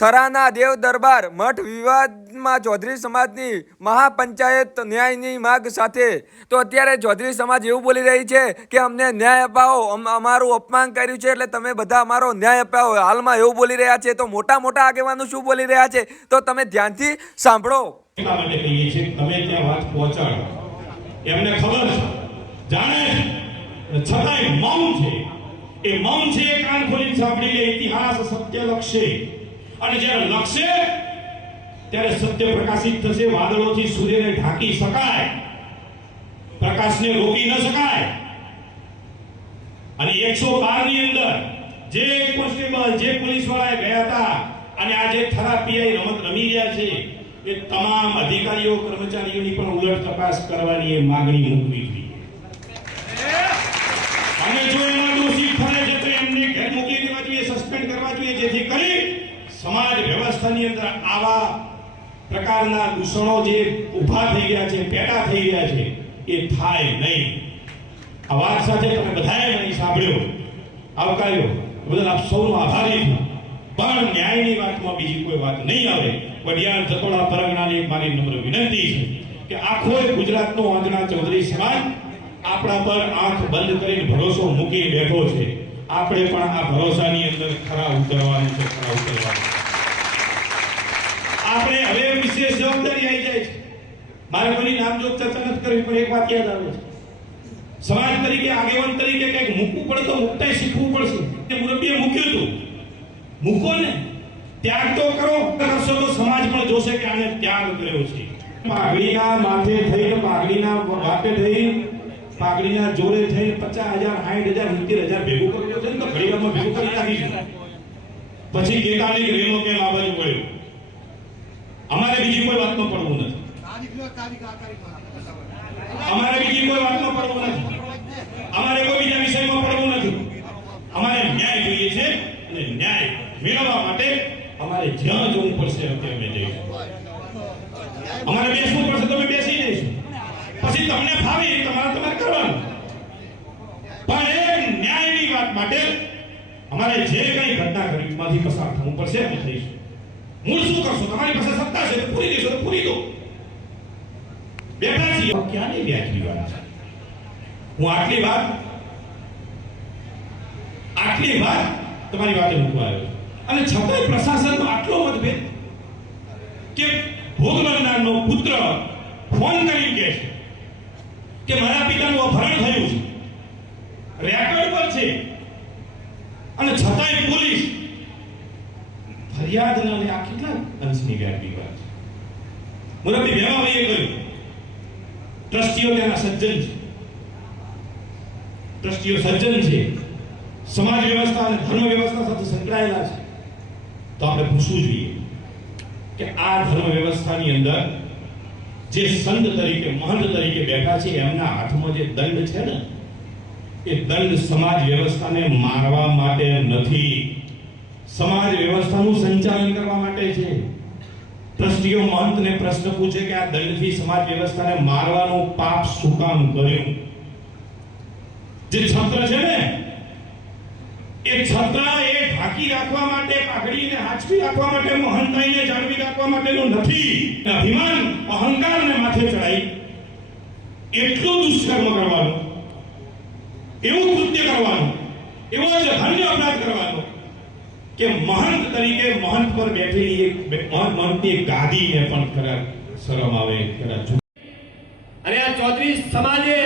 થરાના દેવ દરબાર મઠ વિવાદમાં ચૌધરી સમાજની મહાપંચાયત ન્યાયની માગ સાથે તો અત્યારે ચૌધરી સમાજ એવું બોલી રહી છે કે અમને ન્યાય અપાવો, અમારું અપમાન કર્યું છે એટલે તમે બધા અમારો ન્યાય અપાવો. હાલમાં એવું બોલી રહ્યા છે. તો મોટા મોટા આગેવાનો શું બોલી રહ્યા છે તો તમે ધ્યાનથી સાંભળો. એટલા માટે કહીએ છીએ તમે ત્યાં વાત પહોંચાડો. એમને ખબર છે, જાણે છે, છતાંય મૌન છે. એ મૌન છે એ કાન ખોલીને સાંભળી લે. ઇતિહાસ સત્ય લક્ષે, અને જ્યારે લક્ષે ત્યારે સત્ય પ્રકાશિત થશે. વાદળોથી સૂર્યને ઢાંકી શકાય, પ્રકાશને રોકી ન શકાય. અને 112 ની અંદર જે કોન્સ્ટેબલ, જે પોલીસ વાળા ગયા હતા અને આજે થરા પીઆઈ રમત રમી રહ્યા છે, એ તમામ અધિકારીઓ કર્મચારીઓની પણ ઉલટ તપાસ કરવાની એ માંગણી મૂકવી જોઈએ. અને જો એમાં દોષી ઠરે છે તો એમને ઘેર મૂકી દેવા જોઈએ, સસ્પેન્ડ કરવા જોઈએ, જેથી કરી સમાજ વ્યવસ્થાની અંદર આવા પ્રકારના દૂષણો જે ઊભા થઈ ગયા છે, પેદા થઈ ગયા છે, એ થાય નહીં. આ વાત સાથે તમે બધાએ મને સાંભળ્યો, આવકાર્યો, બદલ આપ સૌનો આભારી છું. પણ ન્યાયની વાતમાં બીજી કોઈ વાત નહીં આવે. વડિયાળ જતોડા પરગણાની મારી નમ્ર વિનંતી છે કે આખો ગુજરાતનો આંધળા ચૌધરી સમાજ આપણા પર આંખ બંધ કરીને ભરોસો મૂકી બેઠો છે. આપણે પણ આ ભરોસાની અંદર ખરા ઉતરવાનું છે, ખરા ઉતરવાનું. આપણે હવે વિશેષ જવાબદારી આવી જાય છે. મારે કોઈની નામજોગ ચર્ચા નથી કરવી, પણ એક વાત યાદ આવે છે. સમાજ તરીકે, આગેવાન તરીકે કંઈક મૂકવું પડે તો મૂકતા શીખવું પડશે. મુરબ્બીએ મૂક્યું હતું, મૂકો ને, ત્યાગ તો કરો. કરશો તો સમાજ પણ જોશે કે આને ત્યાગ કર્યો છે. પાઘડીના માથે થઈ, પાઘડીના વાપે થઈ, પાઘડીના જોડે થઈ 50,000, 60,000, 70,000 ભેગું કર્યું છે ને તો ઘડીવારમાં ભેગું કરી નાખીશું. પછી કેતાની રેલો કેમ આ બાજુ પડ્યો. અમારે બીજી કોઈ વાતમાં પડવું નથી. અમારે બીજી કોઈ વાતમાં પડવું નથી. અમારે કોઈ બીજા વિષયમાં પડવું નથી. અમારે ન્યાય જોઈએ છે અને ન્યાય મેળવવા માટે અમારે જ્યાં જવું પડશે અત્યારે અમે જઈશું. અમારે બેસવું પડશે તો અમે બેસી જઈશું. પછી તમને ફાવે તમારે કરવાનું. પણ એ ન્યાયની વાત માટે અમારે જે કઈ ઘટના કરવી માંથી પસાર થવું પડશે, અમે થઈશું. મૂળ શું કરશો? તમારી પાસે સત્તા છે, પૂરી દેશો તો પૂરી દો. બેઠા છીએ ક્યાંની વ્યાજબી વાત છે. હું આટલી વાત તમારી વાતે મૂકવા આવ્યો છું. અને છતાંય પ્રશાસનનો આટલો મતભેદ કે ભોગ બનનારનો પુત્ર ફોન કરી કહે છે કે મારા પિતાનું અપહરણ થયું છે, રેકોર્ડ પર છે, અને છતાંય પોલીસ ફરિયાદ ન લે. આ કેટલા અંશની વ્યાજબી વાત છે. મુરબ્બી ભેમાભાઈએ કહ્યું ટ્રસ્ટીઓ તેના સજ્જન છે, ટ્રસ્ટીઓ સજ્જન છે, સમાજ વ્યવસ્થા અને ધર્મ વ્યવસ્થા સાથે સંકળાયેલા છે. તો આપણે પૂછવું જોઈએ કે આ ધર્મ વ્યવસ્થાની અંદર જે સંત તરીકે, મહંત તરીકે બેઠા છે, એમના હાથમાં જે દંડ છે ને, એ દંડ સમાજ વ્યવસ્થાને મારવા માટે નથી, સમાજ વ્યવસ્થાનું સંચાલન કરવા માટે છે. ટ્રસ્ટીઓ મહંતને પ્રશ્ન પૂછે કે આ દંડથી સમાજ વ્યવસ્થાને મારવાનું પાપ શું કામ કર્યું? જે છત્ર છે ને, એ છત્ર એ ઢાંકી રાખવા માટે, પાઘડીને હાચવી રાખવા માટે, મહંતાઈને જાળવી રાખવા માટેનું નથી. અભિમાન, અહંકારને માથે ચડાઈ એટલું દુષ્કર્મ કરવાનું, એવું કૃત્ય કરવાનું, એવો જઘન્ય અપરાધ કરવાનો કે મહંત તરીકે મહંત પર બેઠેલી એક મહંતની ગાદીને પણ ખરા શરમ આવે. અને આ ચૌધરી સમાજે,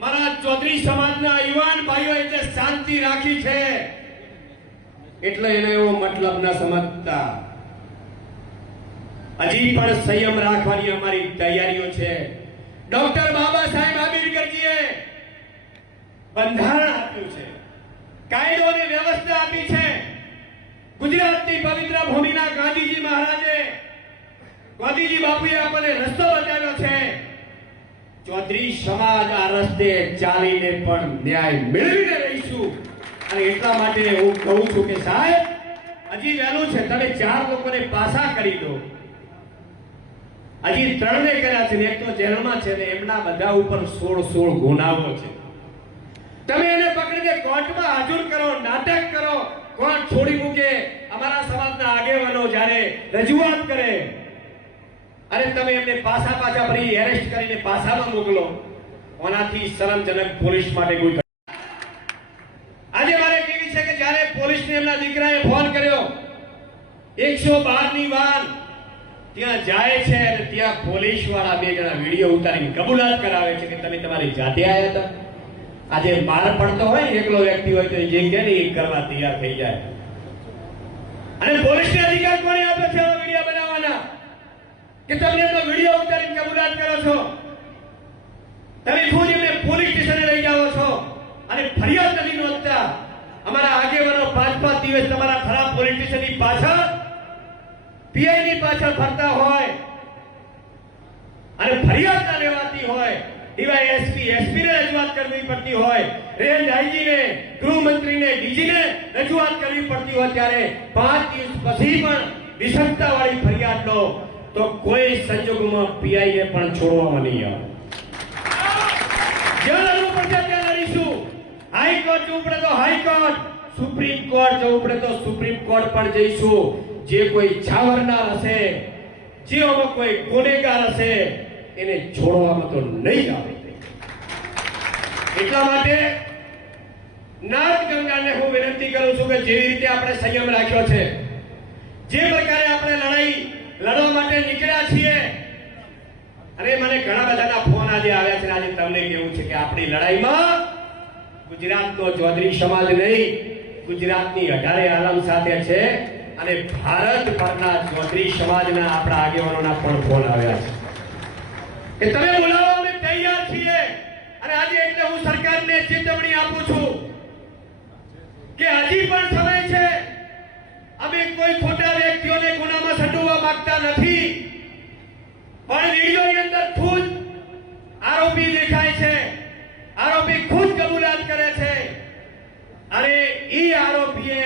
મારા ચૌધરી સમાજના યુવાન ભાઈઓ એટલે શાંતિ રાખી છે, એટલે એને એવો મતલબ ન સમજતા. હજી પણ સંયમ રાખવાની અમારી તૈયારીઓ છે. ડોક્ટર બાબા સાહેબ આંબેડકરજીએ બંધારણ આપ્યું છે, કાયદો અને વ્યવસ્થા આપી છે. ગુજરાતની પવિત્ર ભૂમિના ગાંધીજી મહારાજે, ગાંધીજી બાપુએ આપણને રસ્તો બતાવ્યો છે. ચૌધરી સમાજ આ રસ્તે ચાલીને પણ ન્યાય મેળવીને રહીશું. અને એટલા માટે હું કહું છું કે સાહેબ, હજી વહેલું છે, તમે 4 લોકોને પાછા કરી દો. હજી 3 ને કર્યા છે ને એક તો જેલમાં છે ને એમના બધા ઉપર 16 ગુનાઓ છે. તમે એને પકડીને કોર્ટમાં હાજર કરો, નાટક કરો, કોર્ટ છોડી મૂકે. અમારા સમાજના આગેવાનો જ્યારે રજૂઆત કરે અને તમે એમને પાછા ફરી એરેસ્ટ કરીને પાછામાં મોકલો, ઓનાથી શરમજનક પોલીસ માટે કોઈ આજે મારે કેવી છે કે જ્યારે પોલીસને એમના દીકરાએ ફોન કર્યો 112 ની વાન ત્યાં જાય છે અને ત્યાં પોલીસ વાળા બે જણા વિડીયો ઉતારીને કબૂલાત કરાવે છે કે તમે તમારી જાતે આવ્યા હતા. આજે માર પડતો હોય ને એકલો વ્યક્તિ હોય તો જે કે ને એ કરવા તૈયાર થઈ જાય. અને પોલીસને અધિકાર કોને આપે છે આવા વિડીયો બનાવવાના કે તમે એમનો વિડીયો ઉતારીને કબૂલાત કરો છો? તમે ખુદ એમને પોલીસ સ્ટેશને લઈ જાઓ છો અને ફરિયાદ નથી નોંધતા. અમારા આગેવાનો 5-5 દિવસ તમારા ખરાબ પોલીસ સ્ટેશનની પાછળ પીઆઈ ની પાછળ ફરતા હોય અને ફરિયાદ ના લેવાતી હોય, ડીવાયએસપી એસપી ને રજૂઆત કરવી પડતી હોય, રેન્જ આઈજી ને, ગૃહમંત્રીને, ડીજી ને રજૂઆત કરવી પડતી હોય, ત્યારે 5 દિવસ પછી પણ વિષમતા વાળી ફરિયાદ લો તો કોઈ સંજોગોમાં પીઆઈ ને પણ છોડવામાં નહીં આવે. જ્યાં લડવું પડશે ત્યાં લડીશું. હાઈકોર્ટ જવું પડે તો હાઈકોર્ટ, સુપ્રીમ કોર્ટ જવું પડે તો સુપ્રીમ કોર્ટ પણ જઈશું. જે કોઈ છાવરનાર હશે, જેઓમાં કોઈ ગુનેગાર હશે એને છોડવામાં તો નહીં આવે. એટલા માટે નાથ ગંગાને હું વિનંતી કરું છું કે જેવી રીતે આપણે સંયમ રાખ્યો છે, જે પ્રકારે આપણે લડવા માટે નીકળ્યા છીએ, અને મને ઘણા બધાના ફોન આજે આવ્યા છે. આજે તમને કેવું છે કે આપણી લડાઈમાં ગુજરાતનો ચૌધરી સમાજ નહીં, ગુજરાતની 18 આલમ સાથે છે અને ભારત પરના ચૌધરી સમાજના આપણા આગેવાનોના પણ ફોન આવ્યા છે કે તમે બોલાવો, અમે તૈયાર છીએ. અને આજે એટલે હું સરકારને ચેતવણી આપું છું કે હજી પણ સમય છે. અમે કોઈ ખોટા વ્યક્તિઓને ગુનામાં સંડોવવા માંગતા નથી, પણ વિડીયોની અંદર ખુદ આરોપી દેખાય છે, આરોપી ખુદ કબૂલાત કરે છે અને ઈ આરોપીએ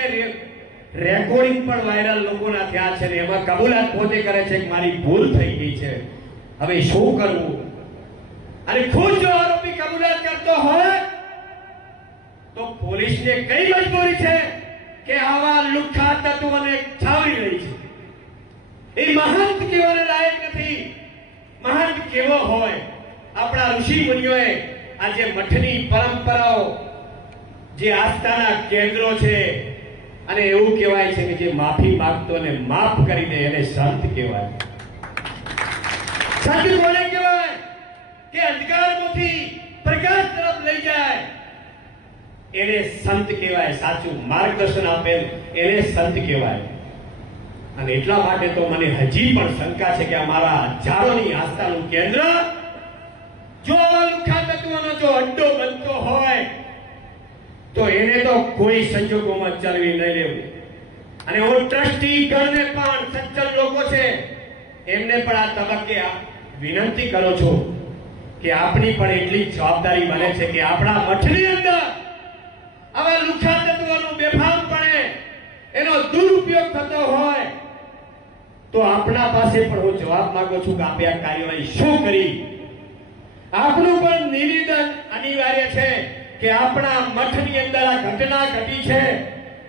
રેકોર્ડિંગ પણ વાયરલ લોકોના થયા છે ને એમાં કબૂલાત પોતે કરે છે કે મારી ભૂલ થઈ ગઈ છે, હવે શું કરવું? અને ખુદ જો આરોપી કબૂલાત કરતો હોય તો પોલીસને કઈ મજબૂરી છે કે આવા લુખ્ખા તત્વોને છાવરી રહી છે? એ મહંત કેવાને લાયક નથી. મહંત કેવો હોય? આપણા ઋષિ મુનિઓએ આજે મઠની પરંપરાઓ, જે આસ્થાના કેન્દ્રો છે, અને એવું કહેવાય છે કે જે માફી માંગતો અને માફ કરી દે એને સંત કહેવાય. સંત કોને કહેવાય? કે અંધકારમાંથી પ્રકાશ તરફ લઈ જાય એને સંત કહેવાય. સાચું માર્ગદર્શન આપે એને સંત કહેવાય. અને એટલા માટે તો મને હજી પણ શંકા છે કે અમારા હજારોની આસ્થાનું કેન્દ્ર જો આવા લુખ્ખા તત્વોનો જો અડ્ડો બનતો હોય તો એને તો કોઈ સંજોગોમાં ચલવી નહીં લેવું. અને હું ટ્રસ્ટી ગણને પણ, સજ્જન લોકો છે એમને પણ આ તબક્કે વિનંતી કરું છું કે આપણી પણ એટલી જવાબદારી બને છે કે આપણા મઠની અંદર આવા લુખ્ખા તત્વોનું બેફામપણે એનો દુરુપયોગ થતો હોય તો આપણા પાસે પણ હું જવાબ માંગુ છું કે આપણે આ કાર્યવાહી શું કરી. આપણું પણ નિવેદન અનિવાર્ય છે કે આપણા મઠની અંદર આ ઘટના ઘટી છે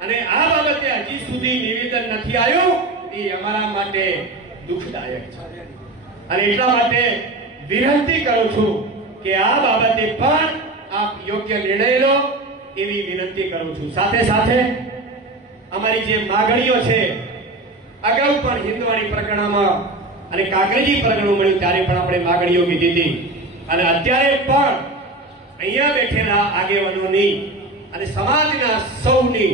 અને આ બાબતે હજી સુધી નિવેદન નથી આવ્યું, એ અમારા માટે દુઃખદાયક છે. અને એટલા માટે વિનંતી કરું છું કે આ બાબતે પણ આપ યોગ્ય નિર્ણય લો એવી વિનંતી કરું છું. સાથે સાથે અમારી જે માગણીઓ છે, અગાઉ પણ હિન્દવાણી પ્રકરણમાં અને કાગરેજી પ્રકરણો મળ્યું ત્યારે પણ આપણે માગણીઓ કીધી હતી, અને અત્યારે પણ અહીંયા બેઠેલા આગેવાનોની અને સમાજના સૌની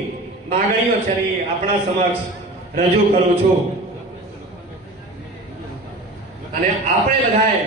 માગણીઓ છે એ આપણા સમક્ષ રજૂ કરું છું. અને આપણે બધાએ